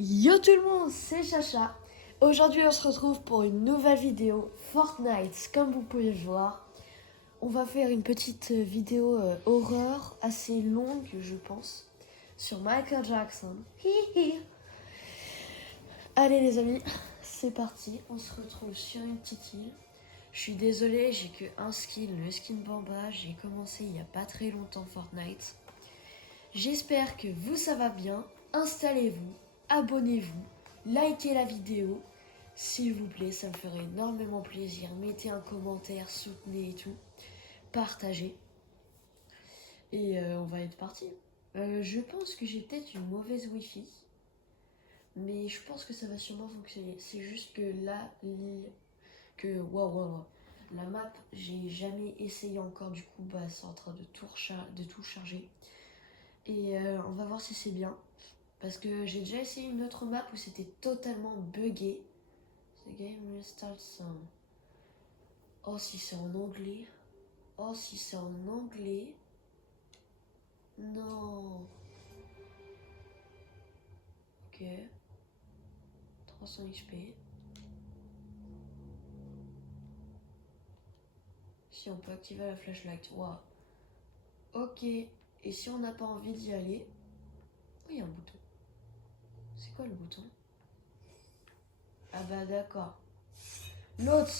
Yo tout le monde, c'est Chacha. Aujourd'hui on se retrouve pour une nouvelle vidéo Fortnite. Comme vous pouvez le voir, on va faire une petite vidéo horreur assez longue je pense, sur Michael Jackson. Allez les amis, c'est parti, on se retrouve sur une petite île. Je suis désolé, j'ai que un skin, le skin Bamba. J'ai commencé il y a pas très longtemps Fortnite. J'espère que vous ça va bien. Installez-vous, abonnez-vous, likez la vidéo. S'il vous plaît, ça me ferait énormément plaisir. Mettez un commentaire, soutenez et tout. Partagez. Et on va être parti. Je pense que j'ai peut-être une mauvaise wifi. Mais je pense que ça va sûrement fonctionner. C'est juste que là, waouh. La map, j'ai jamais essayé encore. Du coup, bah, c'est en train de tout charger. Et on va voir si c'est bien. Parce que j'ai déjà essayé une autre map où c'était totalement buggé. The game restart sound. Oh, si c'est en anglais. Oh, si c'est en anglais. Non. Ok. 300 HP. Si on peut activer la flashlight. Waouh. Ok. Et si on n'a pas envie d'y aller. Oh, il y a un bouton. C'est quoi le bouton? Ah bah d'accord. L'autre,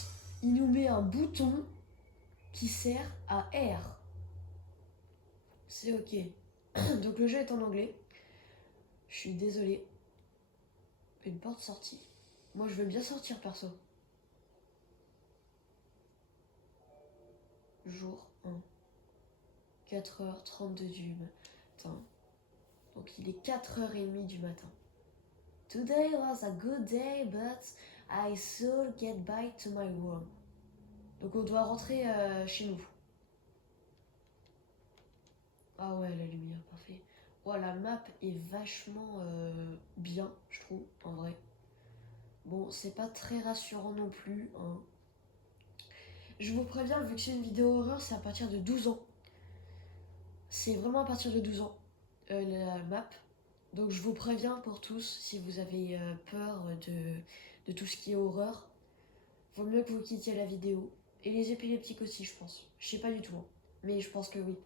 il nous met un bouton qui sert à R. C'est ok. Donc le jeu est en anglais. Je suis désolée. Une porte sortie. Moi je veux bien sortir perso. Jour 1. 4h32 du matin. Donc il est 4h30 du matin. Today was a good day, but I should get back to my room. Donc on doit rentrer chez nous. Ah ouais, la lumière, parfait. Oh, la map est vachement bien, je trouve, en vrai. Bon, c'est pas très rassurant non plus, hein. Je vous préviens, vu que c'est une vidéo horreur, c'est à partir de 12 ans. C'est vraiment à partir de 12 ans, la map. Donc je vous préviens pour tous, si vous avez peur de tout ce qui est horreur, vaut mieux que vous quittiez la vidéo. Et les épileptiques aussi, je pense. Je sais pas du tout, hein, mais je pense que oui.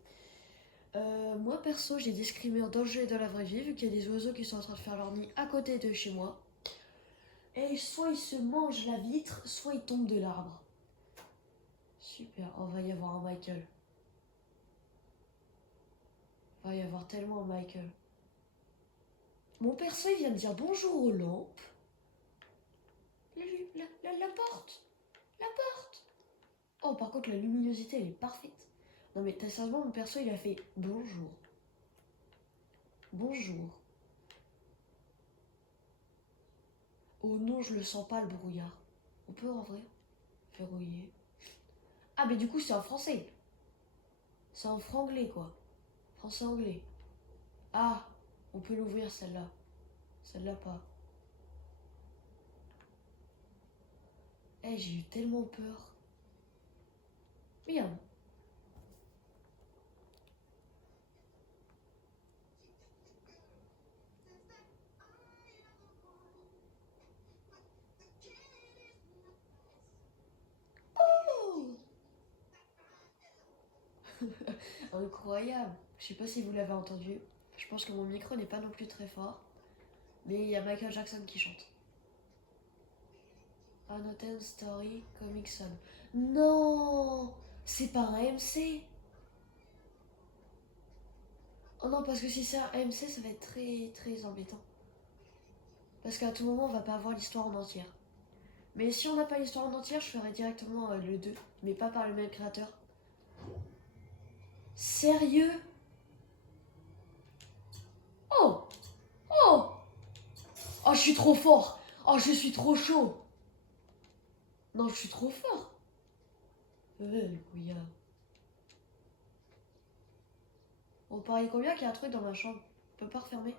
Moi perso, j'ai des screamers dangereux dans la vraie vie, vu qu'il y a des oiseaux qui sont en train de faire leur nid à côté de chez moi. Et soit ils se mangent la vitre, soit ils tombent de l'arbre. Super, oh, va y avoir un Michael. Va y avoir tellement un Michael. Mon perso, il vient de dire bonjour aux lampes. La porte. La porte. Oh, par contre, la luminosité, elle est parfaite. Non, mais sérieusement, mon perso, il a fait bonjour. Bonjour. Oh non, je le sens pas, le brouillard. On peut, en vrai, verrouiller. Ah, mais du coup, c'est en français. C'est en franglais, quoi. Français-anglais. Ah, on peut l'ouvrir, celle-là. Celle-là, pas. Eh, j'ai eu tellement peur. Merde. Oh, incroyable. Je sais pas si vous l'avez entendu. Je pense que mon micro n'est pas non plus très fort. Mais il y a Michael Jackson qui chante. Another Story Comic Son. Non, c'est pas un MC. Oh non, parce que si c'est un MC, ça va être très très embêtant. Parce qu'à tout moment, on va pas avoir l'histoire en entière. Mais si on n'a pas l'histoire en entière, je ferai directement le 2, mais pas par le même créateur. Sérieux? Oh, oh, oh, je suis trop fort. Oh, je suis trop chaud. Non, je suis trop fort. Le couillard. On parie combien qu'il y a un truc dans ma chambre? On peut pas refermer?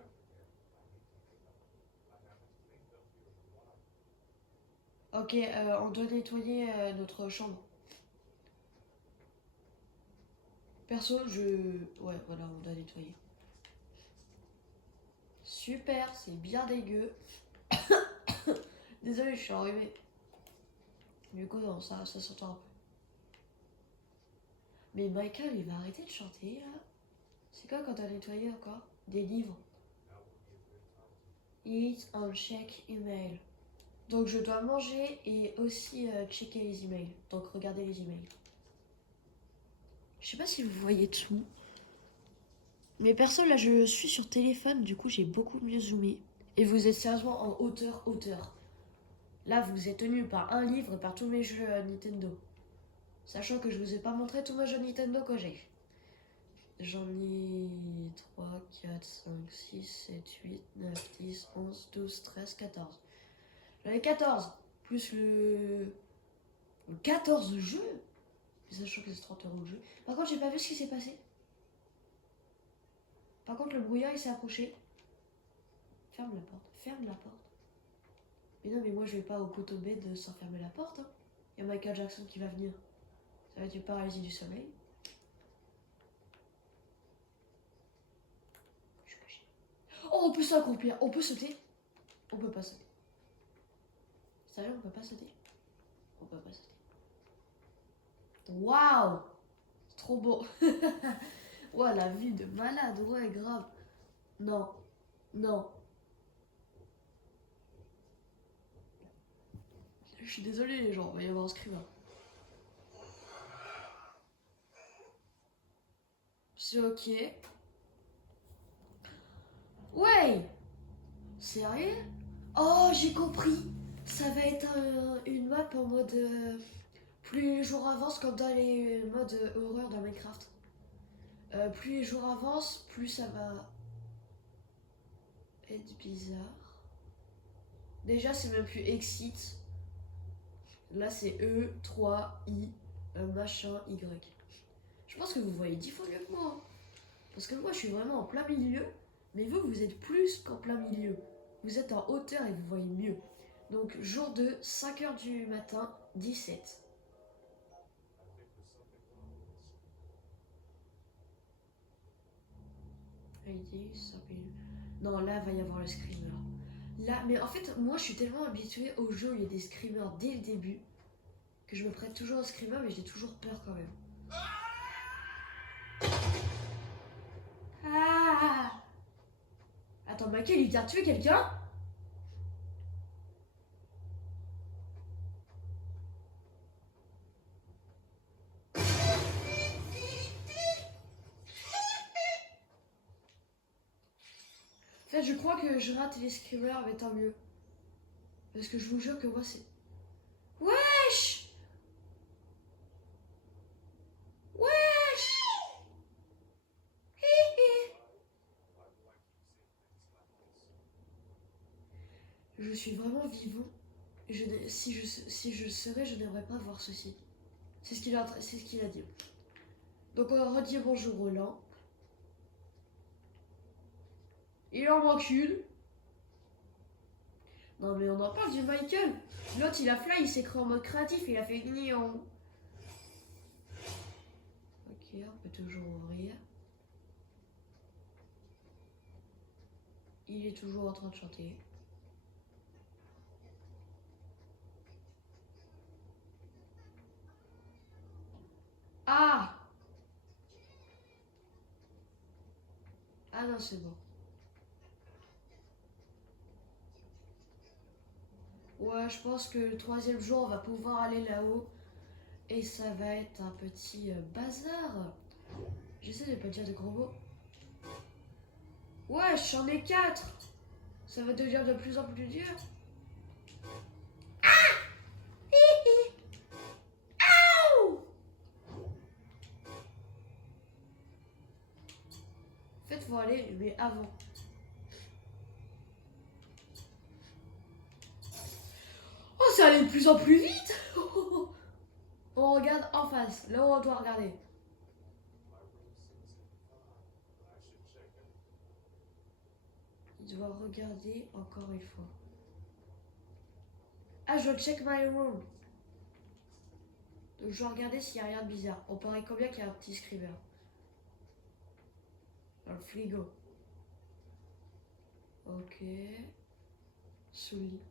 Ok, on doit nettoyer notre chambre. Perso, je... Ouais, voilà, on doit nettoyer. Super, c'est bien dégueu. Désolé, je suis enrhumée. Du coup, non, ça s'entend un peu. Mais Michael, il va arrêter de chanter, là. C'est quoi quand t'as nettoyé encore? Des livres. Eat and check email. Donc je dois manger et aussi checker les emails. Donc regarder les emails. Je sais pas si vous voyez tout. Mais perso, là, je suis sur téléphone, du coup, j'ai beaucoup mieux zoomé. Et vous êtes sérieusement en hauteur. Là, vous êtes tenu par un livre et par tous mes jeux Nintendo. Sachant que je vous ai pas montré tous mes jeux Nintendo que j'ai. J'en ai 3, 4, 5, 6, 7, 8, 9, 10, 11, 12, 13, 14. J'en ai 14. Plus le 14 jeux. Sachant que c'est 30 € le jeu. Par contre, j'ai pas vu ce qui s'est passé. Par contre, le brouillard, il s'est approché. Ferme la porte. Ferme la porte. Mais non, mais moi, je vais pas au coteau bed sans fermer la porte. Hein. Il y a Michael Jackson qui va venir. Ça va être une paralysie du sommeil. Oh, on peut s'accroupir. On peut sauter. On peut pas sauter. Sérieux, on peut pas sauter. On peut pas sauter. Waouh! C'est trop beau. Ouais, la vue de malade. Ouais, grave. Non. Non. Je suis désolée, les gens. Il va y avoir un screamer. C'est ok. Ouais! Sérieux? Oh, j'ai compris. Ça va être une map en mode... plus les jours avancent comme dans les modes horreur dans Minecraft. Plus les jours avancent, plus ça va être bizarre. Déjà, c'est même plus exit. Là, c'est E, 3, I, machin, Y. Je pense que vous voyez 10 fois mieux que moi. Hein. Parce que moi, je suis vraiment en plein milieu. Mais vous, vous êtes plus qu'en plein milieu. Vous êtes en hauteur et vous voyez mieux. Donc, jour 2, 5h du matin, 17. Non, là, va y avoir le screamer. Là, mais en fait, moi, je suis tellement habituée au jeu où il y a des screamers dès le début que je me prête toujours au screamer, mais j'ai toujours peur quand même. Ah! Attends, Michael, il vient tuer quelqu'un? En fait, je crois que je rate les screamers, mais tant mieux. Parce que je vous jure que moi, c'est... Wesh! Wesh! Je suis vraiment vivant. Si je serais, je n'aimerais pas voir ceci. C'est ce qu'il a dit. Donc on va redire bonjour Roland. Il en manque une. Non mais on en parle du Michael. L'autre il a fly, il s'est créé en mode créatif, il a fait nion. Ok, on peut toujours ouvrir. Il est toujours en train de chanter. Ah! Ah non, c'est bon. Ouais, je pense que le 3e jour, on va pouvoir aller là-haut. Et ça va être un petit bazar. J'essaie de pas dire de gros mots. Ouais, j'en ai 4. Ça va devenir de plus en plus dur. En fait, faut aller, mais avant. Oh, ça allait de plus en plus vite. On regarde en face, là où on doit regarder. Il doit regarder encore une fois. Ah, je dois check my room. Donc je dois regarder s'il n'y a rien de bizarre. On paraît combien qu'il y a un petit screamer dans le frigo. Ok. Sous le lit.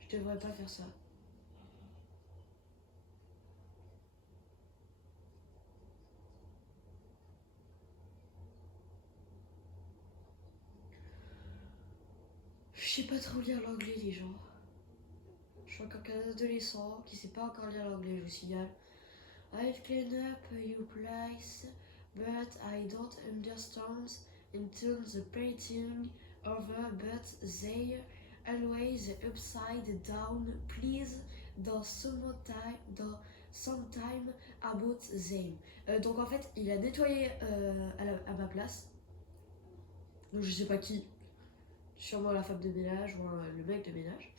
Je devrais pas faire ça. Je sais pas trop lire l'anglais, les gens. Je suis encore qu'un adolescent qui sait pas encore lire l'anglais, je vous signale. I'll clean up your place, but I don't understand until the painting over, but they always upside down. Please, sometime about them. Donc en fait, il a nettoyé à ma place. Donc je sais pas qui, sûrement la femme de ménage ou le mec de ménage.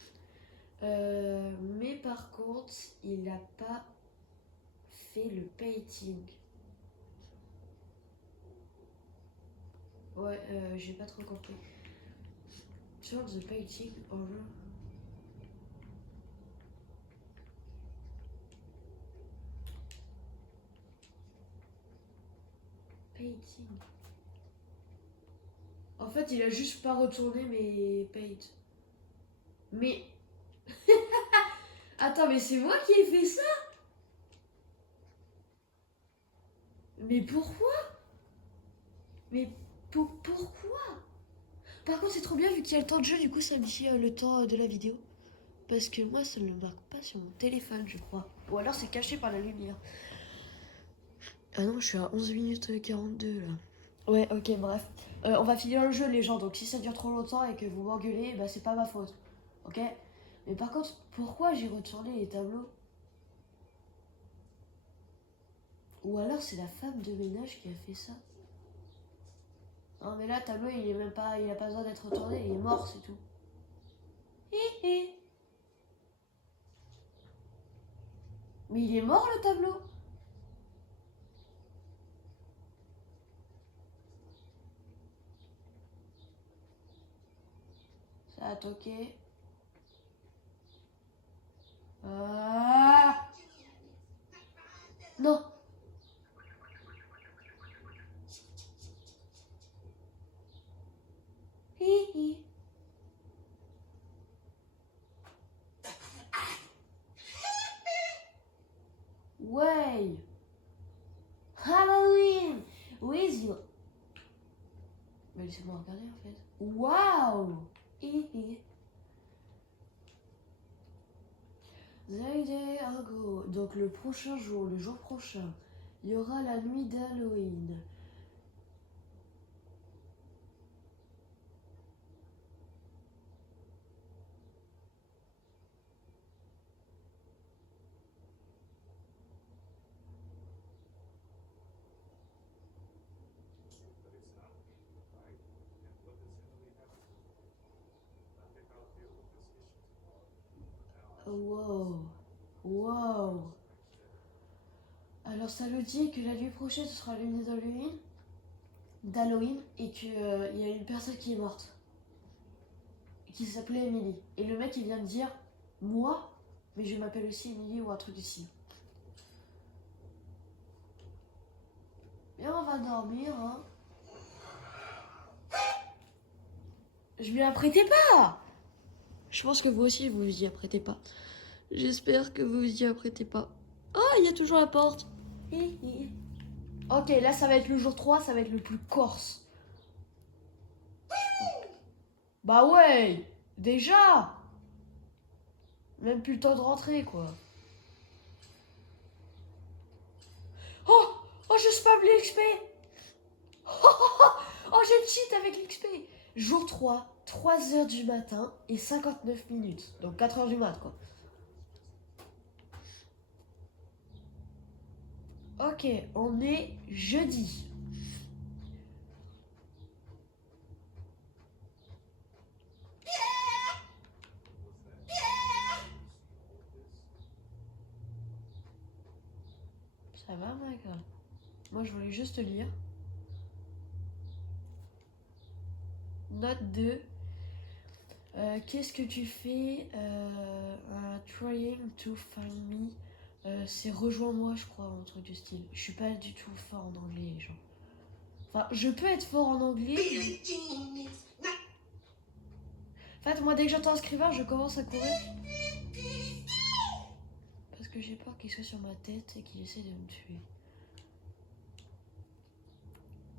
Mais par contre, il n'a pas fait le painting. Ouais, j'ai pas trop compris. Turn the painting over. Painting. En fait, il a juste pas retourné mes paint. Mais. Attends, mais c'est moi qui ai fait ça? Mais pourquoi? Mais pourquoi? Par contre, c'est trop bien vu qu'il y a le temps de jeu, du coup, ça me dit le temps de la vidéo. Parce que moi, ça ne le marque pas sur mon téléphone, je crois. Ou alors c'est caché par la lumière. Ah non, je suis à 11 minutes 42 là. Ouais, ok, bref. On va finir le jeu, les gens. Donc si ça dure trop longtemps et que vous m'engueulez, bah c'est pas ma faute. Ok? Mais par contre, pourquoi j'ai retourné les tableaux? Ou alors c'est la femme de ménage qui a fait ça? Non, mais là, le tableau, il est même pas. Il a pas besoin d'être retourné, il est mort, c'est tout. Hi, hi. Mais il est mort le tableau? Ça a toqué. Ah! Non! Hi, hi. Ouais! Halloween! With you. Mais laissez-moi regarder en fait. Waouh! Hi, hi. The day ago. Donc le prochain jour, le jour prochain, il y aura la nuit d'Halloween. Wow. Wow. Alors ça nous dit que la nuit prochaine ce sera la nuit d'Halloween et qu'il y a une personne qui est morte. Qui s'appelait Emily. Et le mec il vient de dire moi, mais je m'appelle aussi Emily ou un truc ici. Et on va dormir, hein. Je m'y apprêtais pas. Je pense que vous aussi vous y apprêtez pas. J'espère que vous y apprêtez pas. Oh, il y a toujours la porte. Ok, là ça va être le jour 3, ça va être le plus corse. Bah ouais, déjà. Même plus le temps de rentrer quoi. Oh, oh je spam l'XP. Oh j'ai cheat avec l'XP. Jour 3, 3h du matin et 59 minutes. Donc 4h du mat quoi. Ok, on est jeudi. Ça va, mec? Moi, je voulais juste lire. Note 2. Qu'est-ce que tu fais? Trying to find me. C'est rejoins-moi, je crois, un truc du style. Je suis pas du tout fort en anglais, les gens. Enfin, je peux être fort en anglais. En fait, moi, dès que j'entends un scriveur, je commence à courir. Parce que j'ai peur qu'il soit sur ma tête et qu'il essaie de me tuer.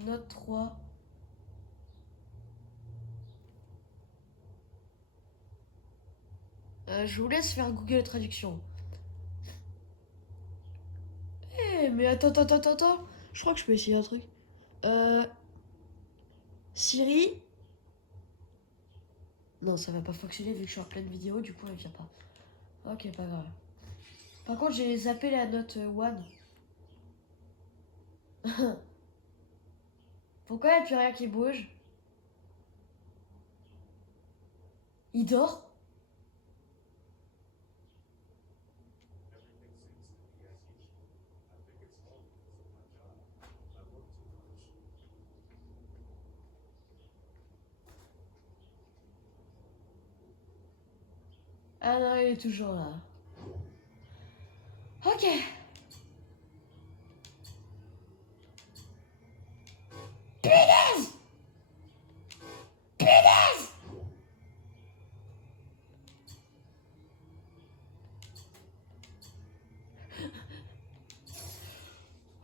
Note 3. Je vous laisse faire Google Traduction. Eh, mais attends. Je crois que je peux essayer un truc. Siri. Non, ça va pas fonctionner vu que je suis en pleine vidéo, du coup elle vient pas. Ok, pas grave. Par contre, j'ai zappé la note 1. Pourquoi il n'y a plus rien qui bouge? Il dort? Ah non, il est toujours là. Ok. Punaise! Punaise!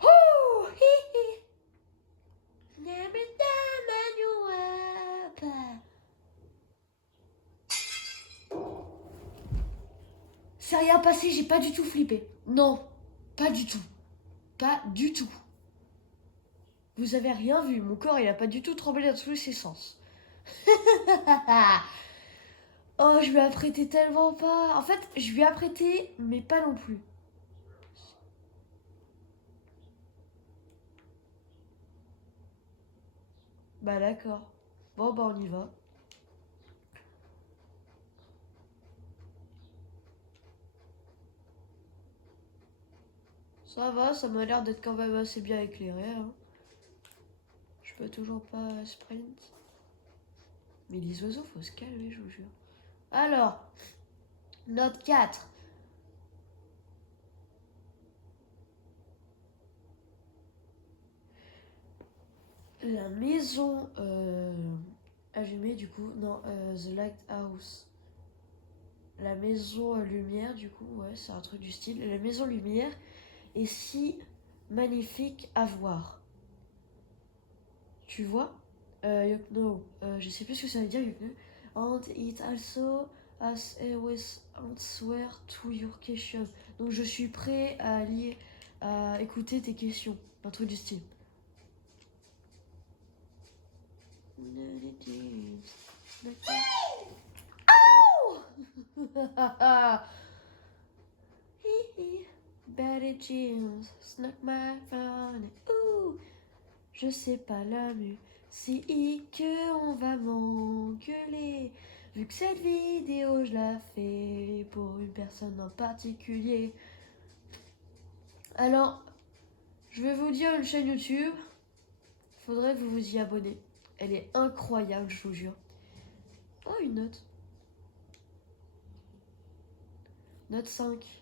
Ouh! Hi hi! C'est rien passé, j'ai pas du tout flippé. Non, pas du tout. Pas du tout. Vous avez rien vu, mon corps il a pas du tout tremblé dans tous ses sens. Oh, je lui ai apprêté tellement pas. En fait, je lui ai apprêté, mais pas non plus. Bah d'accord. Bon, bah on y va. Ça va, ça m'a l'air d'être quand même assez bien éclairé. Hein. Je peux toujours pas sprint. Mais les oiseaux, faut se calmer, je vous jure. Alors, note 4. La maison allumée, du coup. Non, The Lighthouse. La maison lumière, du coup, ouais, c'est un truc du style. La maison lumière est si magnifique à voir. Tu vois? No, je sais plus ce que ça veut dire, Yukno. And it also has always answer to your question. Donc je suis prêt à lire, à écouter tes questions. Un truc du style. Betty Jeans, snack my phone. Ouh, je sais pas la musique que on va m'engueuler. Vu que cette vidéo je la fais pour une personne en particulier. Alors, je vais vous dire une chaîne YouTube. Faudrait que vous vous y abonnez. Elle est incroyable, je vous jure. Oh, une note. Note 5.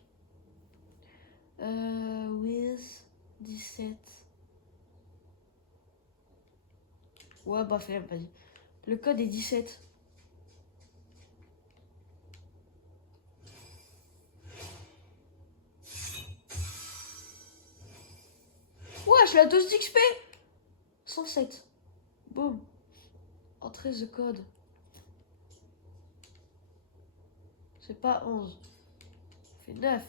With 17. Ouais, bah, flemme, vas-y. Le code est 17. Wesh, la dose d'XP 107. Boum. Entrez the code. C'est pas 11. C'est 9.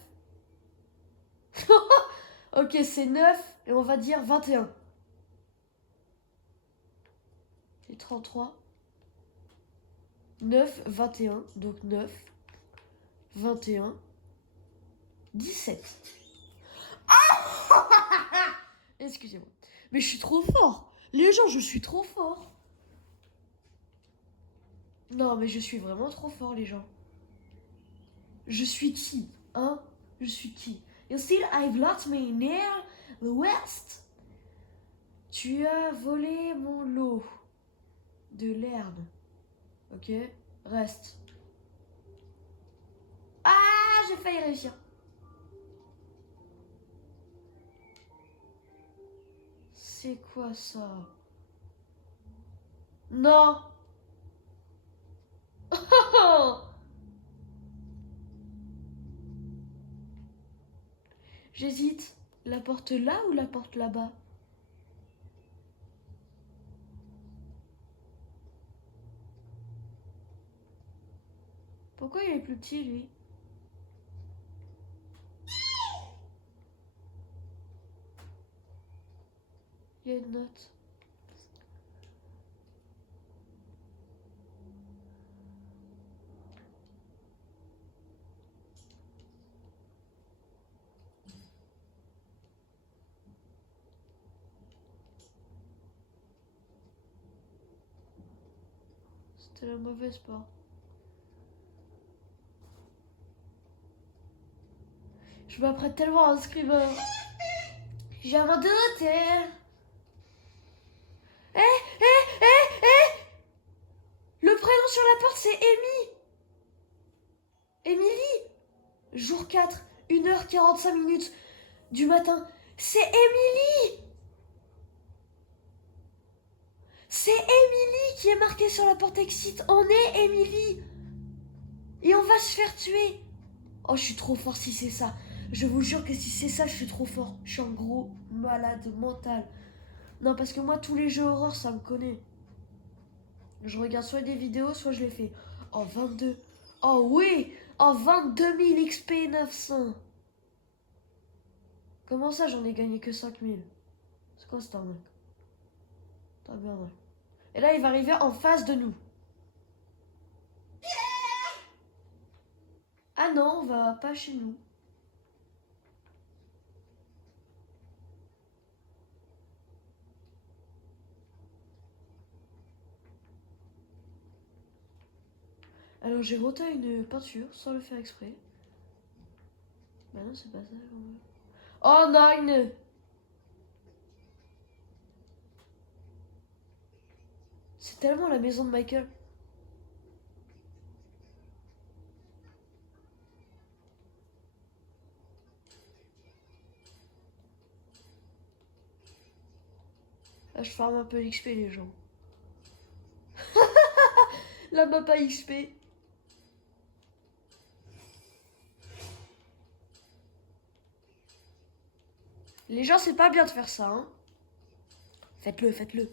Ok, c'est 9 et on va dire 21. Et 33. 9, 21. Donc 9, 21, 17. Excusez-moi. Mais je suis trop fort. Les gens, je suis trop fort. Non, mais je suis vraiment trop fort, les gens. Je suis qui? Hein? Je suis qui? You still I've lost me near the west. Tu as volé mon lot de l'herbe. Ok? Reste. Ah, j'ai failli réussir. C'est quoi ça? Non. J'hésite. La porte là ou la porte là-bas? Pourquoi il est plus petit, lui? Il y a une note. C'était la mauvaise porte. Je m'apprête tellement à inscrire. J'ai un doute. Le prénom sur la porte, c'est Amy. Émilie. Jour 4, 1h45 du matin. C'est Émilie. C'est Émilie qui est marquée sur la porte exit. On est Émilie. Et on va se faire tuer. Oh, je suis trop fort si c'est ça. Je vous jure que si c'est ça, je suis trop fort. Je suis un gros malade mental. Non, parce que moi, tous les jeux horreur, ça me connaît. Je regarde soit des vidéos, soit je les fais. Oh, 22. Oh oui. Oh, 22 000 XP 900. Comment ça, j'en ai gagné que 5 000? C'est quoi cette arnaque? T'as bien mal. Et là, il va arriver en face de nous. Ah non, on va pas chez nous. Alors j'ai roté une peinture sans le faire exprès. Bah non, c'est pas ça. Oh non. C'est tellement la maison de Michael. Là, je farme un peu l'XP, les gens. La map à XP. Les gens, c'est pas bien de faire ça, hein. Faites-le, faites-le.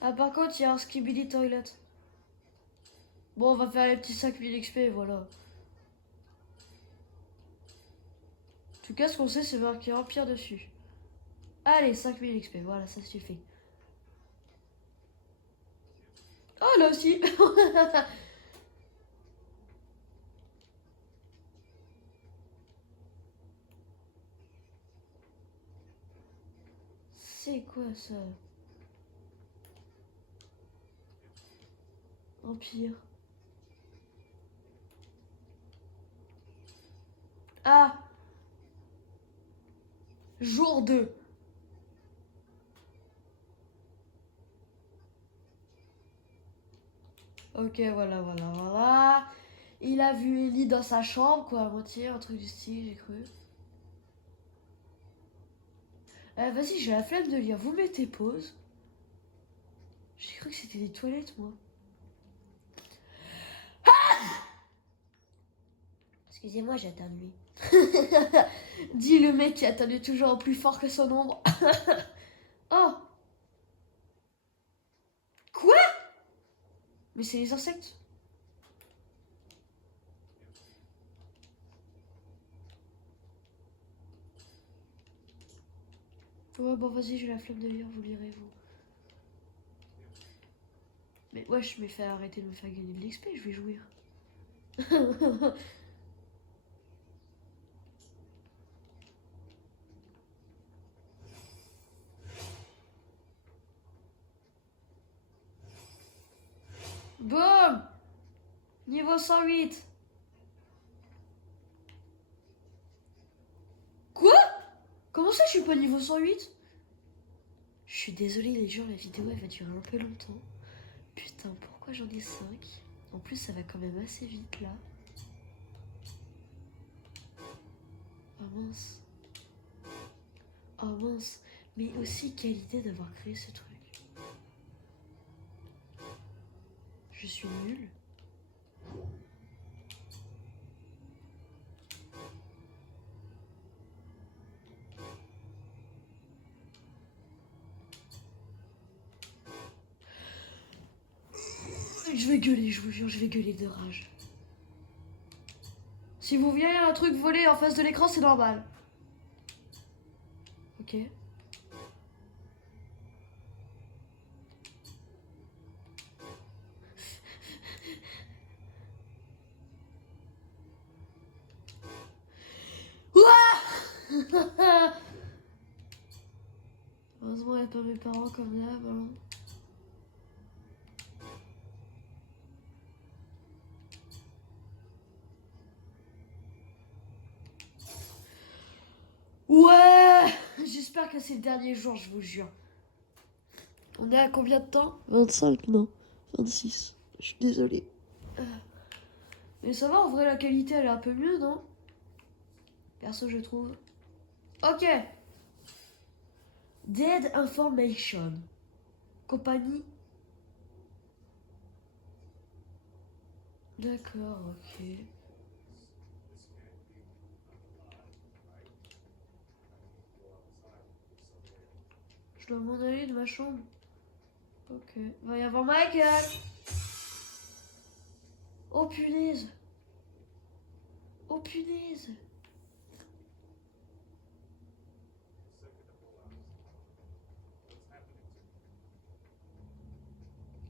Ah, par contre, il y a un Skibidi Toilet. Bon, on va faire les petits 5000 XP, voilà. En tout cas, ce qu'on sait, c'est marqué Empire dessus. Allez, 5000 XP, voilà, ça suffit. Oh, là aussi. C'est quoi ça? Empire. Ah, jour 2. Ok, voilà, voilà, voilà. Il a vu Ellie dans sa chambre, quoi, à moitié, un truc du style, j'ai cru. Vas-y, j'ai la flemme de lire. Vous mettez pause. J'ai cru que c'était des toilettes, moi. Excusez-moi, j'ai éternué. Dit le mec qui attendait toujours plus fort que son ombre. Oh, quoi? Mais c'est les insectes. Ouais, bon, vas-y, j'ai la flemme de lire, vous lirez, vous. Mais wesh, mais fais arrêter de me faire gagner de l'XP, je vais jouir. Boum! Niveau 108. Quoi? Comment ça, je suis pas niveau 108? Je suis désolée, les gens, la vidéo, elle va durer un peu longtemps. Putain, pourquoi j'en ai 5? En plus, ça va quand même assez vite, là. Ah mince. Oh mince. Mais aussi, quelle idée d'avoir créé ce truc. Je suis nulle. Je vais gueuler, je vous jure, je vais gueuler de rage. Si vous voyez un truc volé en face de l'écran, c'est normal. Ok. Heureusement, il n'y a pas mes parents comme là, voilà. Ouais. J'espère que c'est le dernier jour, je vous jure. On est à combien de temps? 25, non. 26. Je suis désolée. Mais ça va, en vrai, la qualité, elle est un peu mieux, non? Perso, je trouve. Ok. Dead Information. Compagnie. D'accord, ok. Je dois m'en aller de ma chambre. Ok. Va y avoir Michael. Oh punaise. Oh punaise.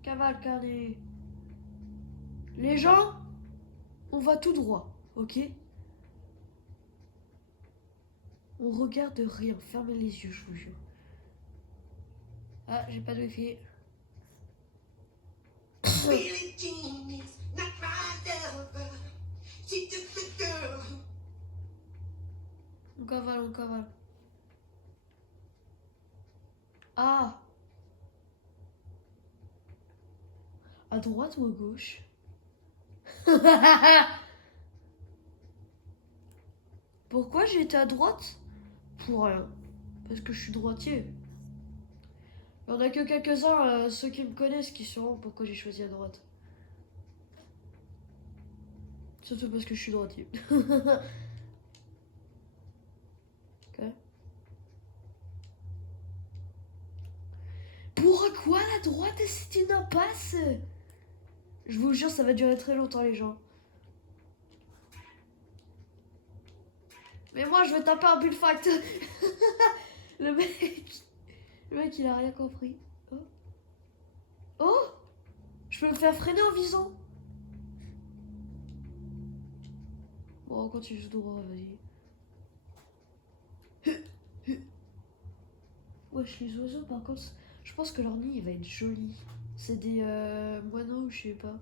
Cavalcade. Les gens, on va tout droit, ok? On regarde rien. Fermez les yeux, je vous jure. Ah, j'ai pas de wifi. On cavale, on cavale. Ah! À droite ou à gauche? Pourquoi j'ai été à droite? Pour rien. Parce que je suis droitier. Il y en a que quelques-uns, ceux qui me connaissent, qui sauront pourquoi j'ai choisi à droite. Surtout parce que je suis droitier. Ok. Pourquoi la droite c'est une impasse? Je vous jure, ça va durer très longtemps, les gens. Mais moi, je vais taper un bullfact. le mec, il a rien compris. Oh. Oh, je peux me faire freiner en visant. Bon, on continue tout droit, vas-y. Wesh, les oiseaux, par contre, je pense que leur nid, il va être joli. C'est des moineaux, je sais pas.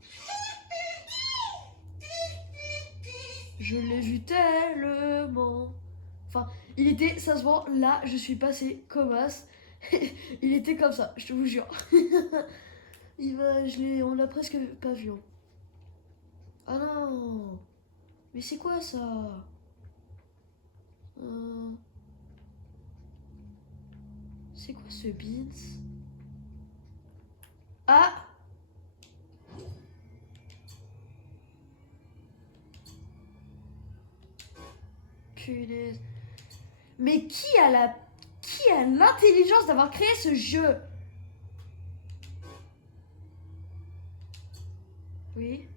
Je l'ai vu tellement. Enfin, il était, ça se voit, là, je suis passé comme as. Il était comme ça, je te vous jure. On l'a presque pas vu. Hein. Ah non. Mais c'est quoi ça? Euh, C'est quoi ce beans? Ah! Punaise. Mais qui a l'intelligence d'avoir créé ce jeu? Oui.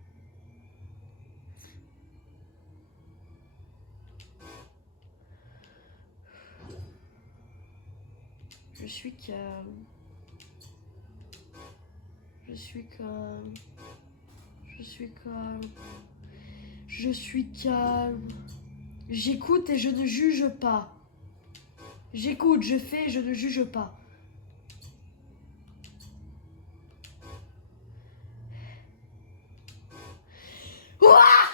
Je suis calme. Je suis calme. Je suis calme. Je suis calme. J'écoute et je ne juge pas. J'écoute, je fais et je ne juge pas. Ouah!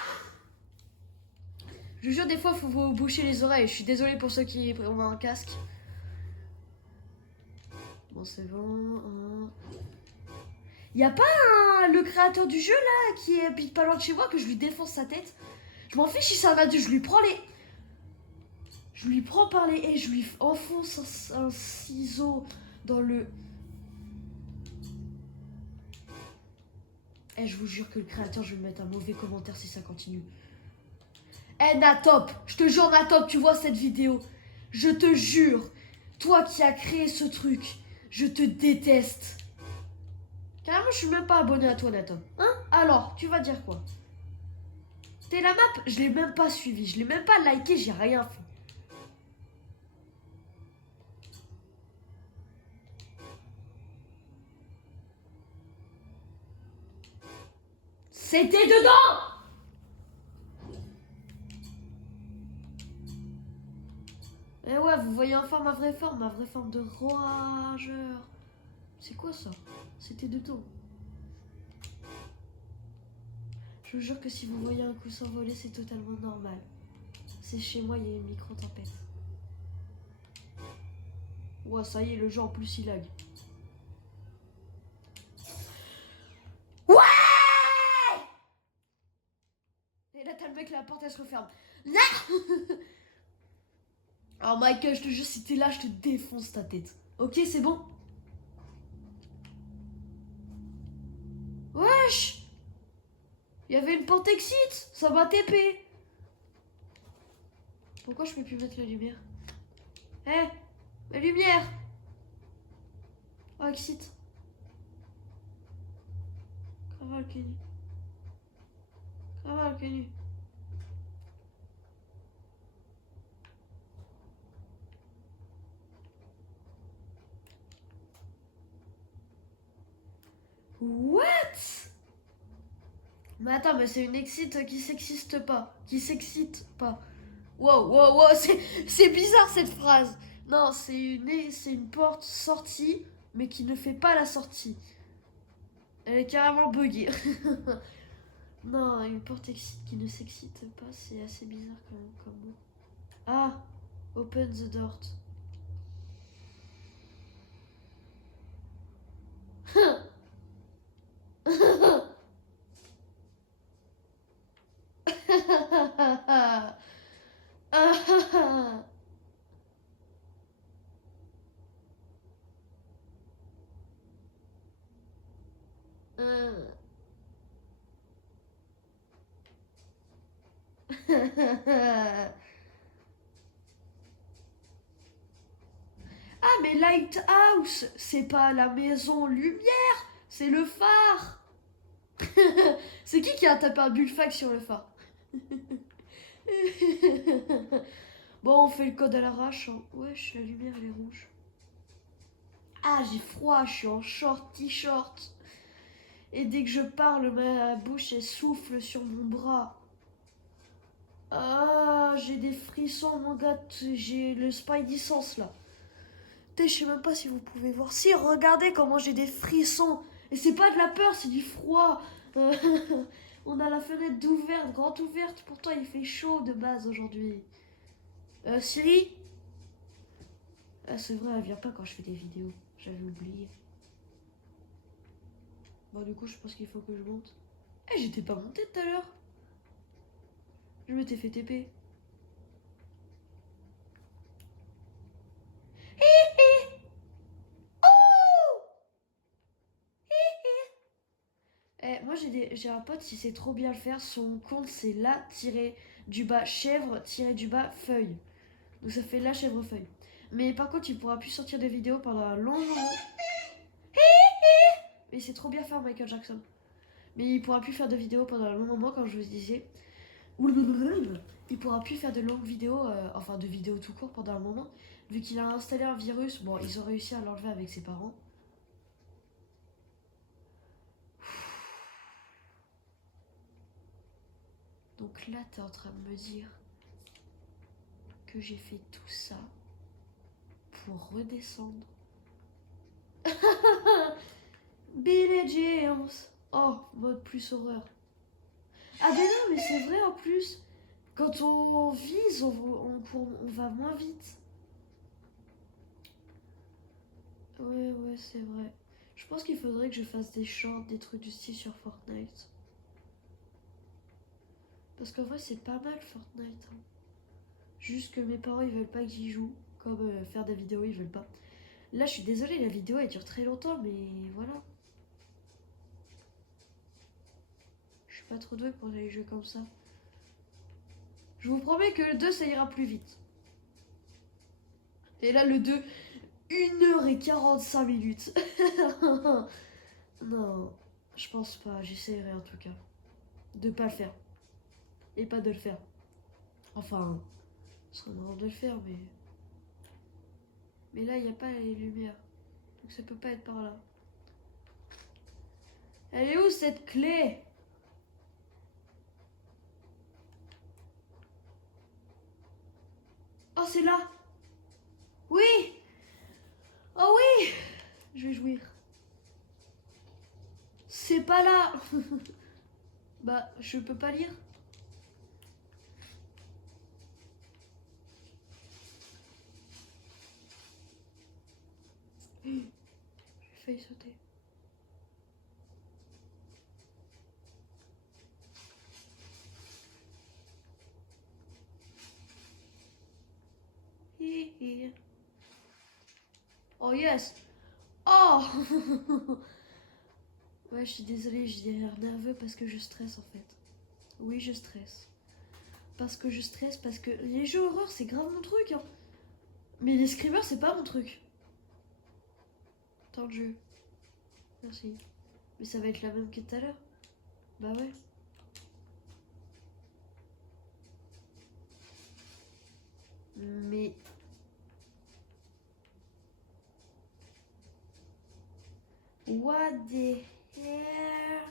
Je vous jure, des fois, il faut vous boucher les oreilles. Je suis désolée pour ceux qui ont un casque. Bon, c'est bon. Hein. Y a pas le créateur du jeu, là, qui habite pas loin de chez moi, que je lui défonce sa tête? Je m'en fiche si c'est un adulte, je lui prends les... Je lui prends par les haies, je lui enfonce un ciseau dans le... Eh, je vous jure que le créateur, je vais lui mettre un mauvais commentaire si ça continue. Eh, Natop, je te jure, Natop, tu vois cette vidéo. Je te jure, toi qui as créé ce truc, je te déteste. Carrément, je suis même pas abonné à toi, Natop. Hein? Alors, tu vas dire quoi? T'es la map, je l'ai même pas suivi, je l'ai même pas liké, j'ai rien fait. C'était dedans! Eh ouais, vous voyez enfin ma vraie forme de rageur. C'est quoi ça? C'était dedans. Je vous jure que si vous voyez un coup s'envoler, c'est totalement normal. C'est chez moi, il y a une micro-tempête. Ouais, ça y est, le jeu en plus il lag. Ouais! Et là, t'as le mec, la porte elle se referme. Non! Alors, Michael, je te jure, si t'es là, je te défonce ta tête. Ok, c'est bon? Wesh! Il y avait une porte exit! Ça m'a TP! Pourquoi je peux plus mettre la lumière? Eh! La lumière! Oh, exit! Craval Kenny. Craval Kenny. What? Mais attends, mais c'est une exit qui s'existe pas. Qui s'excite pas. Wow, wow, wow, c'est bizarre cette phrase. Non, c'est une porte sortie, mais qui ne fait pas la sortie. Elle est carrément buggée. Non, une porte exit qui ne s'excite pas, c'est assez bizarre quand même comme mot. Ah, open the door. Ah, mais Lighthouse, c'est pas la maison lumière, c'est le phare. C'est qui a tapé un bullfax sur le phare? Bon, on fait le code à l'arrache. Hein. Wesh, la lumière, elle est rouge. Ah, j'ai froid, je suis en short, t-shirt. Et dès que je parle, ma bouche, elle souffle sur mon bras. Ah, j'ai des frissons, mon gars. J'ai le Spidey Sense, là. Je sais même pas si vous pouvez voir. Si, regardez comment j'ai des frissons. Et c'est pas de la peur, c'est du froid. On a la fenêtre d'ouverte, grande ouverte. Pourtant, il fait chaud de base aujourd'hui. Siri? Ah, c'est vrai, elle vient pas quand je fais des vidéos. J'avais oublié. Bon, du coup, je pense qu'il faut que je monte. Eh, j'étais pas montée tout à l'heure. Je m'étais fait TP. Eh, moi j'ai un pote, si c'est trop bien le faire, son compte c'est la-du-bas chèvre-du-bas feuille. Donc ça fait la chèvre feuille. Mais par contre, il pourra plus sortir de vidéos pendant un long moment. Mais c'est trop bien faire Michael Jackson. Mais il pourra plus faire de vidéos pendant un long moment, comme je vous disais. Il pourra plus faire de longues vidéos, enfin de vidéos tout court pendant un moment, vu qu'il a installé un virus. Bon, ils ont réussi à l'enlever avec ses parents. Donc là, t'es en train de me dire que j'ai fait tout ça pour redescendre. Billy James. Oh, mode plus horreur. Ah ben non, mais c'est vrai en plus. Quand on vise, on va moins vite. Ouais, ouais, c'est vrai. Je pense qu'il faudrait que je fasse des shorts, des trucs du style sur Fortnite. Parce qu'en vrai, c'est pas mal Fortnite. Hein. Juste que mes parents, ils veulent pas que j'y joue. Comme faire des vidéos, ils veulent pas. Là, je suis désolée, la vidéo, elle dure très longtemps, mais voilà. Je suis pas trop douée pour les jeux comme ça. Je vous promets que le 2, ça ira plus vite. Et là, le 2, 1h45. Non, je pense pas. J'essaierai en tout cas. De pas le faire. Et pas de le faire. Enfin, ce serait marrant de le faire, mais... Mais là, il n'y a pas les lumières. Donc ça peut pas être par là. Elle est où cette clé? Oh, c'est là. Oui. Oh oui. Je vais jouir. C'est pas là. Bah, je peux pas lire. J'ai failli sauter. Oh yes. Oh. Ouais, je suis désolée, j'ai l'air nerveux parce que je stresse en fait. Oui, je stresse. Parce que je stresse, parce que les jeux horreur, c'est grave mon truc. Hein. Mais les screamers, c'est pas mon truc. Tant de jeu. Merci. Mais ça va être la même que tout à l'heure. Bah ouais. Mais... What the hell?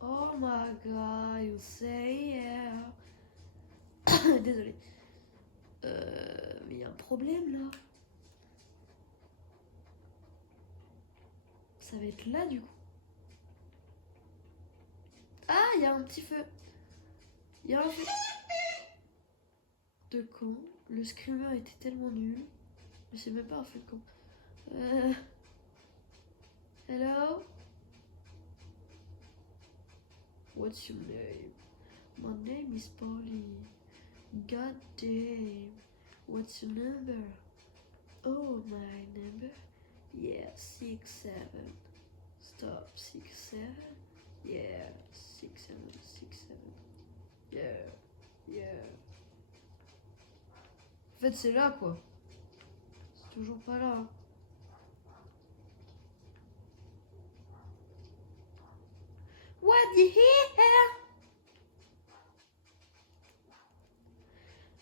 Oh my god, you say yeah. Désolée. Mais il y a un problème là. Ça va être là du coup. Ah, il y a un petit feu. Il y a un feu. De camp. Le screamer était tellement nul. Mais c'est même pas un feu de camp. Hello? What's your name? My name is Polly. God damn. What's your number? Oh, my number? Yeah, 67. Stop, 67. Yeah, 67, 67. Yeah, yeah. En fait, c'est là, quoi. C'est toujours pas là. Hein. What the hell?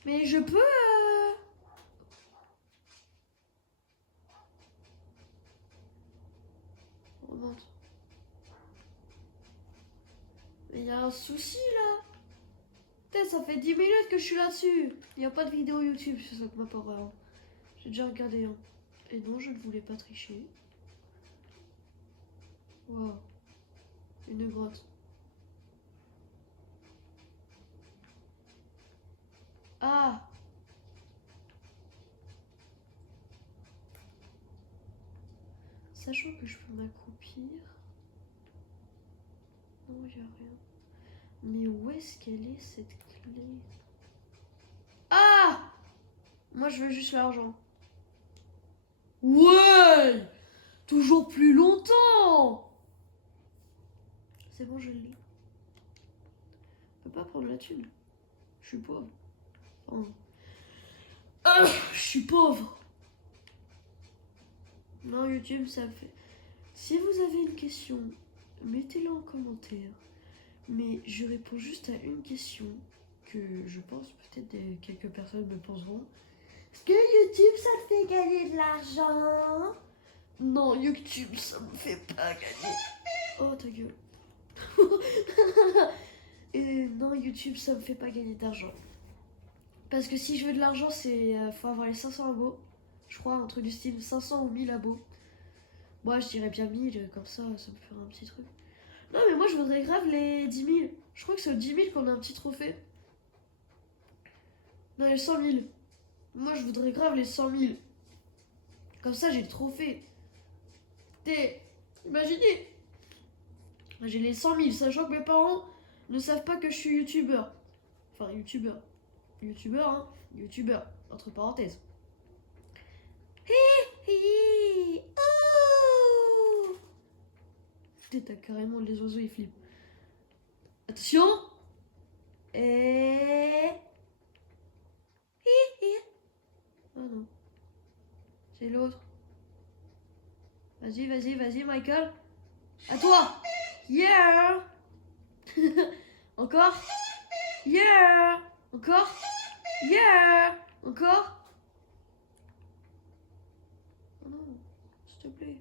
Mais je peux... On remonte. Mais il y a un souci, là. Putain, ça fait 10 minutes que je suis là-dessus. Il n'y a pas de vidéo YouTube sur cette map horreur. J'ai déjà regardé un. Et non, je ne voulais pas tricher. Wow. Une grotte. Ah! Sachant que je peux m'accroupir. Non, il n'y a rien. Mais où est-ce qu'elle est cette clé? Ah! Moi, je veux juste l'argent. Ouais! Toujours plus longtemps! C'est bon, je l'ai. Je peux pas prendre la thune. Je suis pauvre. Enfin... je suis pauvre. Non, YouTube, ça me fait... Si vous avez une question, mettez-la en commentaire. Mais je réponds juste à une question que je pense peut-être quelques personnes me poseront. Est-ce que YouTube, ça te fait gagner de l'argent? Non, YouTube, ça me fait pas gagner. Oh, ta gueule. Et non, YouTube, ça me fait pas gagner d'argent. Parce que si je veux de l'argent, c'est faut avoir les 500 abos. Je crois, un truc du style 500 ou 1000 abos. Moi, je dirais bien 1000, comme ça me fera un petit truc. Non, mais moi, je voudrais grave les 10 000. Je crois que c'est aux 10 000 qu'on a un petit trophée. Non, les 100 000. Moi, je voudrais grave les 100 000. Comme ça, j'ai le trophée. Imaginez. J'ai les 100 000, sachant que mes parents ne savent pas que je suis youtubeur. Enfin, youtubeur. Youtubeur, hein. Youtubeur, entre parenthèses. Oh putain, t'as carrément les oiseaux, ils flippent. Attention. Et... Oh non. C'est l'autre. Vas-y, vas-y, vas-y, Michael. À toi. Yeah. Encore. Yeah. Encore. Yeah. Encore. Oh non, s'il te plaît.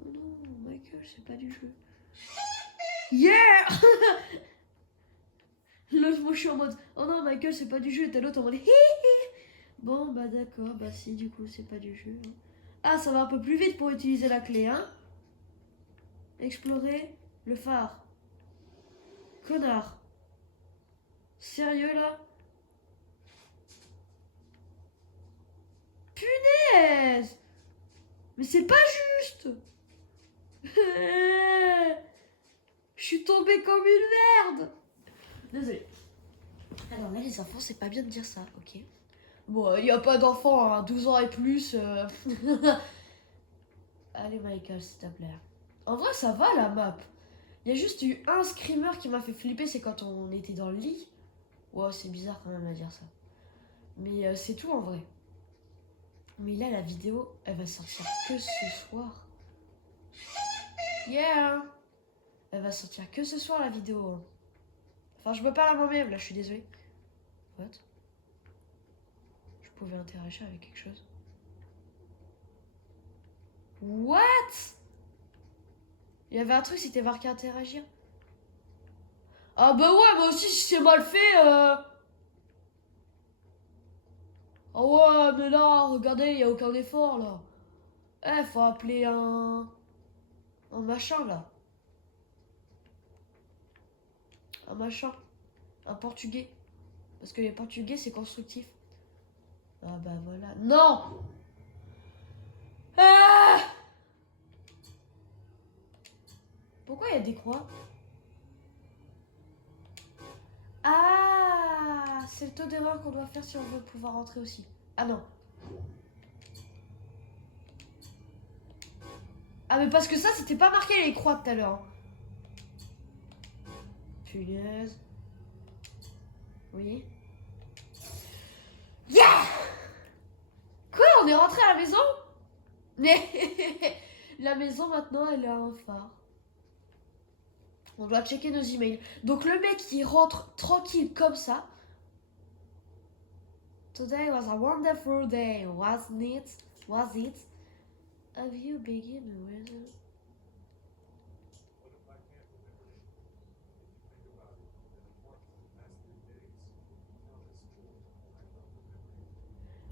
Oh non, Michael, c'est pas du jeu. Yeah. L'autre, moi je suis en mode oh non, Michael, c'est pas du jeu. T'as l'autre en mode bon, bah d'accord, bah si, du coup, c'est pas du jeu. Hein. Ah, ça va un peu plus vite pour utiliser la clé, hein. Explorer le phare. Connard. Sérieux là? Punaise! Mais c'est pas juste! Je suis tombée comme une merde! Désolée. Alors là, les enfants, c'est pas bien de dire ça, ok? Bon, il n'y a pas d'enfants, hein, 12 ans et plus. Allez, Michael, s'il te plaît. En vrai, ça va la map. Il y a juste eu un screamer qui m'a fait flipper, c'est quand on était dans le lit. Wow, c'est bizarre quand même à dire ça. Mais c'est tout en vrai. Mais là, la vidéo, elle va sortir que ce soir. Yeah! Elle va sortir que ce soir, la vidéo. Enfin, je me parle à moi-même, là, je suis désolée. What? Je pouvais interagir avec quelque chose. What? Il y avait un truc, c'était marqué interagir. Ah bah ouais, moi aussi, si c'est mal fait, ah ouais, mais là, regardez, il n'y a aucun effort, là. Eh, faut appeler un machin, là. Un machin. Un portugais. Parce que les portugais, c'est constructif. Ah bah voilà. Non! Ah! Pourquoi il y a des croix? Ah! C'est le taux d'erreur qu'on doit faire si on veut pouvoir rentrer aussi. Ah non. Ah mais parce que ça, c'était pas marqué les croix tout à l'heure. Punaise. Oui. Yeah! Quoi? On est rentré à la maison? Mais la maison maintenant, elle a un phare. On doit checker nos emails. Donc le mec qui rentre tranquille comme ça. Today was a wonderful day, wasn't it? Was it? Have you begin with?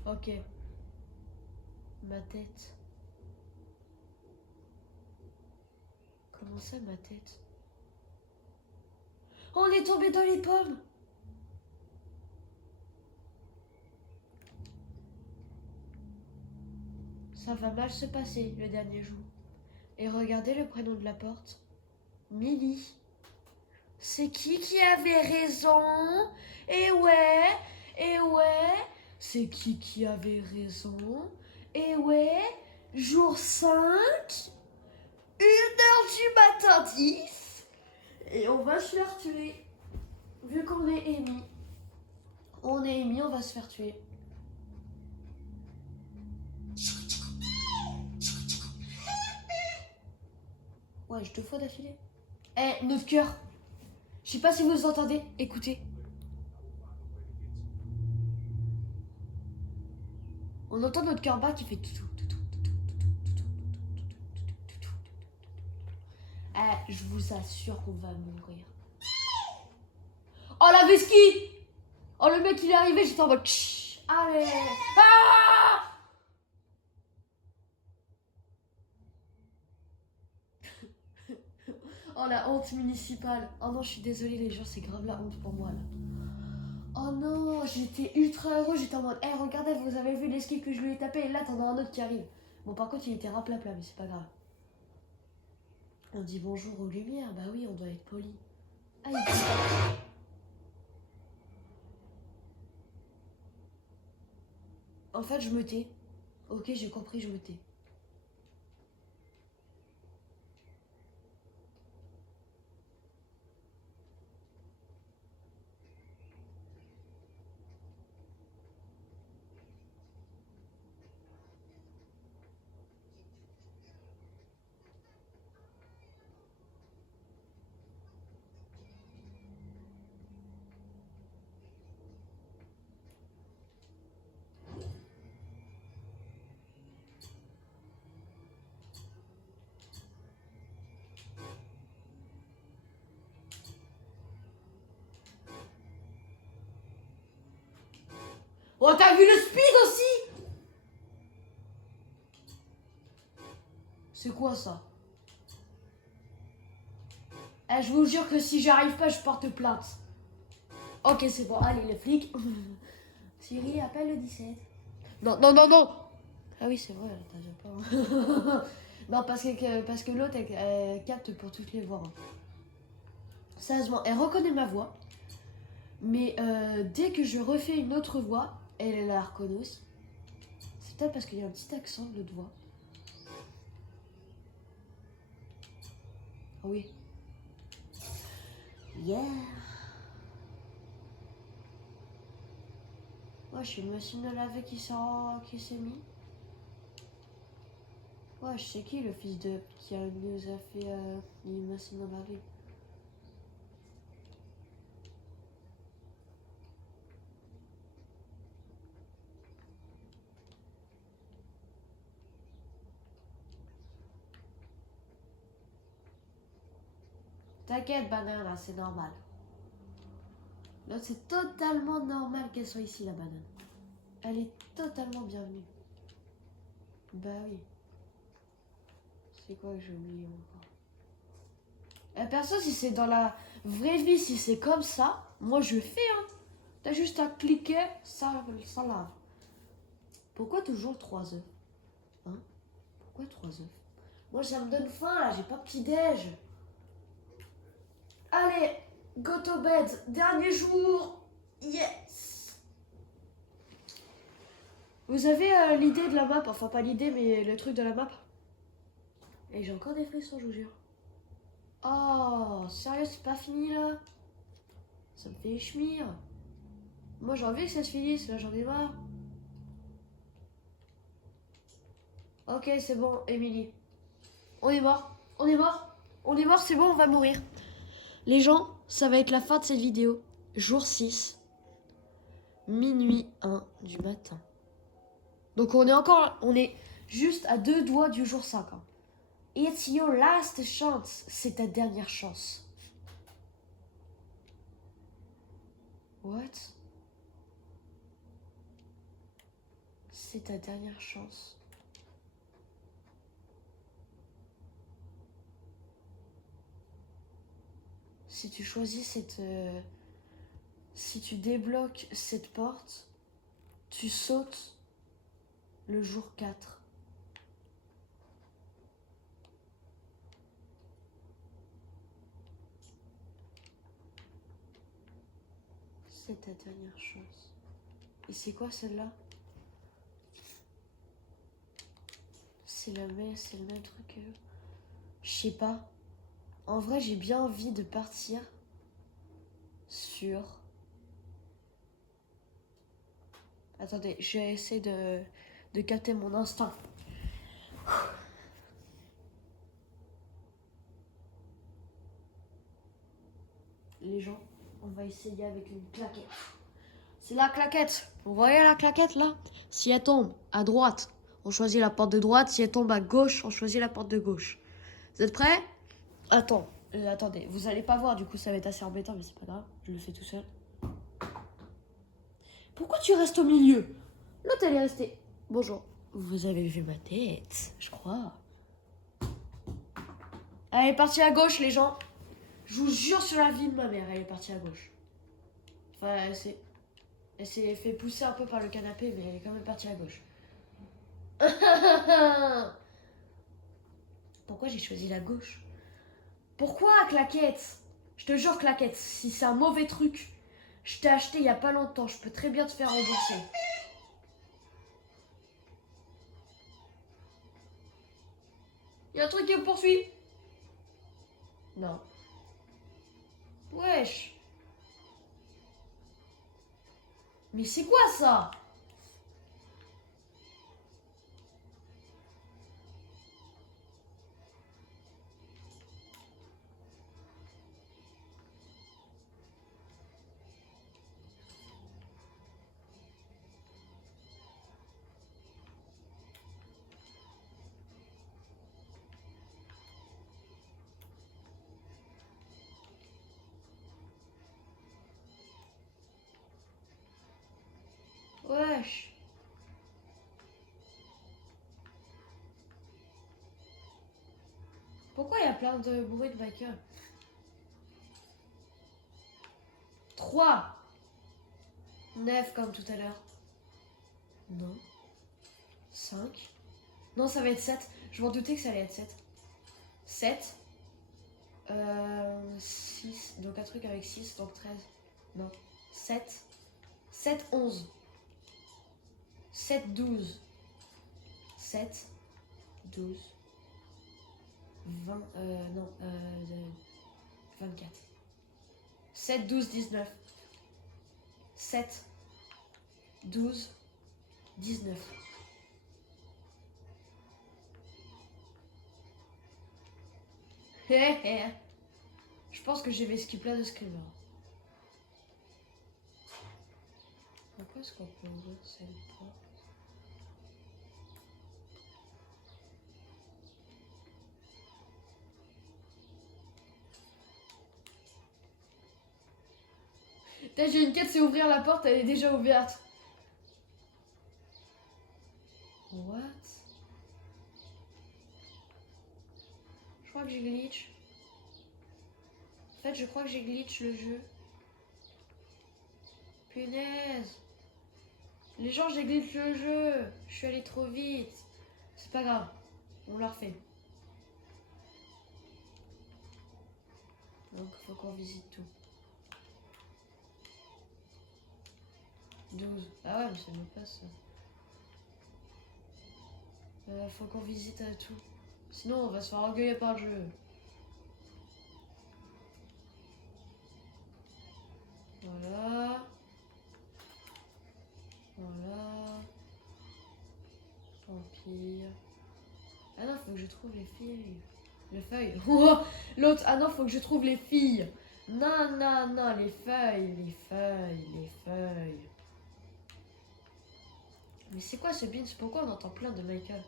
Ok. Ma tête. Comment ça, ma tête? On est tombé dans les pommes! Ça va mal se passer le dernier jour. Et regardez le prénom de la porte. Millie. C'est qui avait raison? Et ouais, c'est qui avait raison? Et ouais, jour 5, 1h du matin 10, et on va se faire tuer. Vu qu'on est émis. On est émis, on va se faire tuer. Ouais, 2 fois d'affilée. Eh, notre cœur. Je sais pas si vous entendez. Écoutez. On entend notre cœur bas qui fait tout. Eh, je vous assure qu'on va mourir. Oh la vesquille! Oh le mec il est arrivé, j'étais en mode allez! Ah! Oh la honte municipale. Oh non, je suis désolée les gens, c'est grave la honte pour moi là. Oh non, j'étais ultra heureux, j'étais en mode hey, regardez, vous avez vu l'esquive que je lui ai tapé et là t'en as un autre qui arrive. Bon par contre il était raplapla mais c'est pas grave. On dit bonjour aux lumières, bah oui on doit être poli. Aïe. En fait, je me tais. Ok, j'ai compris, je me tais. Oh, t'as vu le speed aussi? C'est quoi ça? Eh, je vous jure que si j'arrive pas, je porte plainte. Ok, c'est bon. Allez, les flics. Siri, appelle le 17. Non, non, non, non. Ah oui, c'est vrai, t'as déjà pas. Non, parce que l'autre, elle capte pour toutes les voix. Hein. Sérieusement, elle reconnaît ma voix. Mais dès que je refais une autre voix, elle la reconnaît aussi. C'est peut-être parce qu'il y a un petit accent de l'autre voix. Ah oui. Yeah. Ouais, je suis une machine à laver qui s'est mis. Ouais, je sais qui le fils de qui nous a fait une machine à laver. T'inquiète, banane, là, c'est normal. Là, c'est totalement normal qu'elle soit ici, la banane. Elle est totalement bienvenue. Bah oui. C'est quoi que j'ai oublié encore? Perso, si c'est dans la vraie vie, si c'est comme ça, moi je fais, hein. T'as juste à cliquer, ça lave. Pourquoi toujours 3 œufs? Hein? Pourquoi 3 œufs? Moi, ça me donne faim, là, j'ai pas petit-déj. Allez, go to bed, dernier jour. Yes. Vous avez l'idée de la map, enfin pas l'idée, mais le truc de la map. Et j'ai encore des frissons, je vous jure. Oh, sérieux, c'est pas fini là? Ça me fait chmire. Moi j'ai envie que ça se finisse, là j'en ai marre. Ok, c'est bon, Émilie. On est mort, on est mort, on est mort, c'est bon, on va mourir. Les gens, ça va être la fin de cette vidéo. Jour 6, minuit 1 du matin. Donc on est juste à 2 doigts du jour 5. Hein. It's your last chance, c'est ta dernière chance. What? C'est ta dernière chance. Si tu choisis si tu débloques cette porte, tu sautes le jour 4. C'est ta dernière chance. Et c'est quoi celle-là? C'est le même truc que... Je sais pas. En vrai, j'ai bien envie de partir sur... Attendez, je vais essayer de capter mon instinct. Les gens, on va essayer avec une claquette. C'est la claquette. Vous voyez la claquette là? Si elle tombe à droite, on choisit la porte de droite. Si elle tombe à gauche, on choisit la porte de gauche. Vous êtes prêts? Attendez, vous allez pas voir, du coup ça va être assez embêtant, mais c'est pas grave, je le fais tout seul. Pourquoi tu restes au milieu? L'autre elle est restée. Bonjour. Vous avez vu ma tête, je crois. Elle est partie à gauche, les gens. Je vous jure sur la vie de ma mère, elle est partie à gauche. Enfin, elle s'est fait pousser un peu par le canapé, mais elle est quand même partie à gauche. Pourquoi j'ai choisi la gauche? Pourquoi, claquette? Je te jure, Claquette, si c'est un mauvais truc, je t'ai acheté il y a pas longtemps, je peux très bien te faire rembourser. Il y a un truc qui me poursuit. Non. Wesh. Mais c'est quoi ça? Wesh. Pourquoi il y a plein de bruit de biker? 3. 9 comme tout à l'heure. Non. 5. Non, ça va être 7. Je m'en doutais que ça allait être 7. 7. 6. Donc un truc avec 6, donc 13. Non. 7. 7, 11. 7, 12. 7, 12. 20. Non. 24. 7, 12, 19. 7, 12, 19. Je pense que je vais skip là de screamer. Pourquoi est-ce qu'on peut ouvrir cette porte? Putain, j'ai une quête, c'est ouvrir la porte, elle est déjà ouverte. What? Je crois que j'ai glitch. En fait, je crois que j'ai glitch le jeu. Punaise. Les gens, j'ai glitch le jeu. Je suis allé trop vite. C'est pas grave. On l'a refait. Donc, faut qu'on visite tout. 12. Ah ouais, mais ça me passe ça. Faut qu'on visite tout. Sinon, on va se faire engueuler par le jeu. Voilà. Voilà. Empire. Ah non, faut que je trouve les filles. Les feuilles. L'autre. Ah non, faut que je trouve les filles. Non, non, non, les feuilles. Les feuilles. Les feuilles. Mais c'est quoi ce beans? Pourquoi on entend plein de Michael?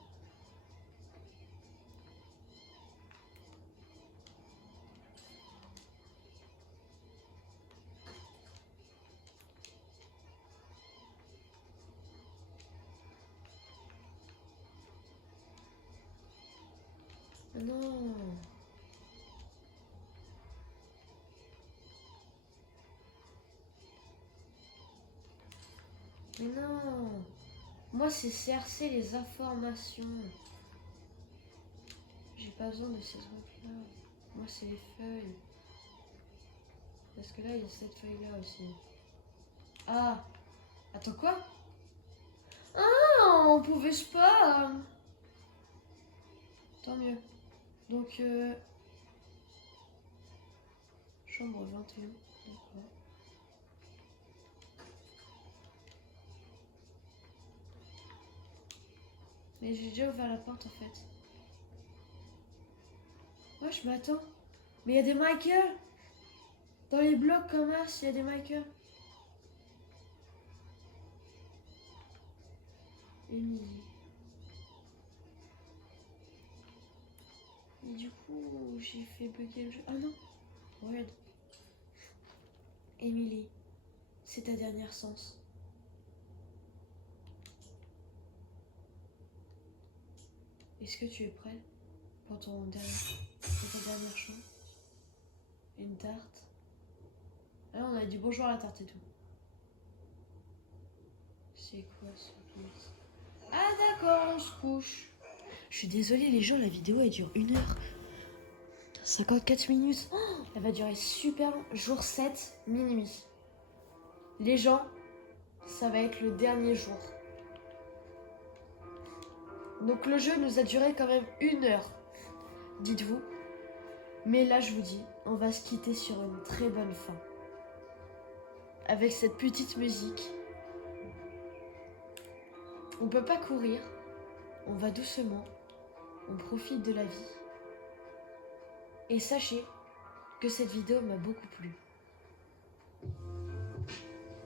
Non. Mais non. Moi, c'est CRC les informations. J'ai pas besoin de ces trucs-là. Moi, c'est les feuilles. Parce que là, il y a cette feuille-là aussi. Ah. Attends, quoi? Ah, on pouvait pas. Tant mieux. Donc, chambre 21. D'accord. Mais j'ai déjà ouvert la porte en fait. Ouais, je m'attends. Mais il y a des Michael. Dans les blocs comme ça, il y a des Michael. Emily. Et du coup, j'ai fait bugger le jeu. Ah non. Weird. Emily, c'est ta dernière chance. Est-ce que tu es prêt pour ta dernière chance? Une tarte. Ah, on a dit bonjour à la tarte et tout. C'est quoi ce blitz? Ah d'accord, on se couche. Je suis désolée les gens, la vidéo elle dure 1 heure. 54 minutes. Oh, elle va durer super long. Jour 7, minuit. Les gens, ça va être le dernier jour. Donc le jeu nous a duré quand même 1 heure, dites-vous. Mais là, je vous dis, on va se quitter sur une très bonne fin. Avec cette petite musique. On peut pas courir. On va doucement. On profite de la vie. Et sachez que cette vidéo m'a beaucoup plu.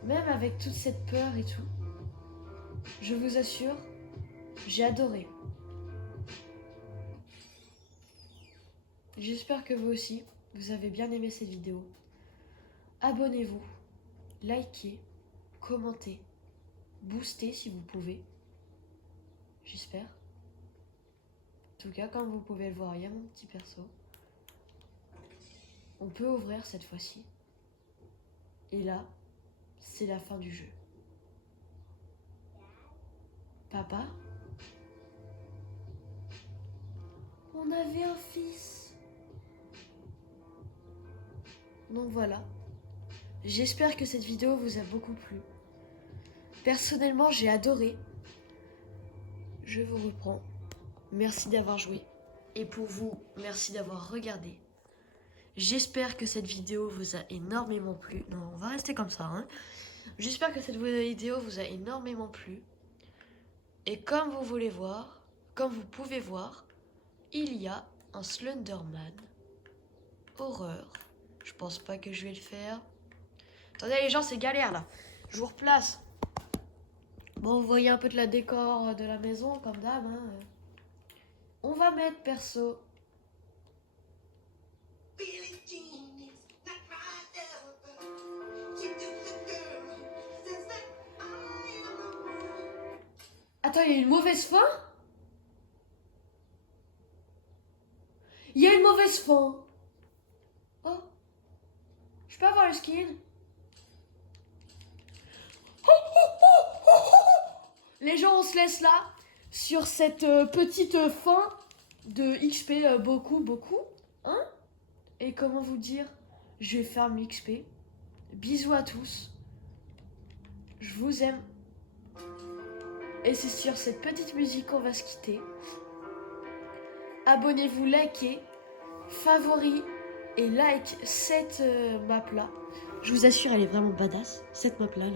Même avec toute cette peur et tout, je vous assure, j'ai adoré. J'espère que vous aussi, vous avez bien aimé cette vidéo. Abonnez-vous, likez, commentez, boostez si vous pouvez. J'espère. En tout cas, comme vous pouvez le voir, il y a mon petit perso. On peut ouvrir cette fois-ci. Et là, c'est la fin du jeu. Papa, on avait un fils. Donc voilà. J'espère que cette vidéo vous a beaucoup plu. Personnellement, j'ai adoré. Je vous reprends. Merci d'avoir joué. Et pour vous, merci d'avoir regardé. J'espère que cette vidéo vous a énormément plu. Non, on va rester comme ça, hein. J'espère que cette vidéo vous a énormément plu. Et comme vous voulez voir, comme vous pouvez voir, il y a un Slenderman horreur. Je pense pas que je vais le faire. Attendez les gens, c'est galère là. Je vous replace. Bon, vous voyez un peu de la décor de la maison, comme d'hab, hein. On va mettre perso. Attends, il y a une mauvaise fin? Il y a une mauvaise fin. Oh. Je peux avoir le skin? Les gens, on se laisse là sur cette petite fin de XP beaucoup, hein? Et comment vous dire? Je vais faire l'XP. Bisous à tous. Je vous aime. Et c'est sur cette petite musique qu'on va se quitter. Abonnez-vous, likez, favoris et like cette map là. Je vous assure, elle est vraiment badass. Cette map là,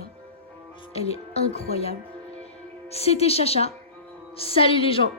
elle est incroyable. C'était Chacha. Salut les gens.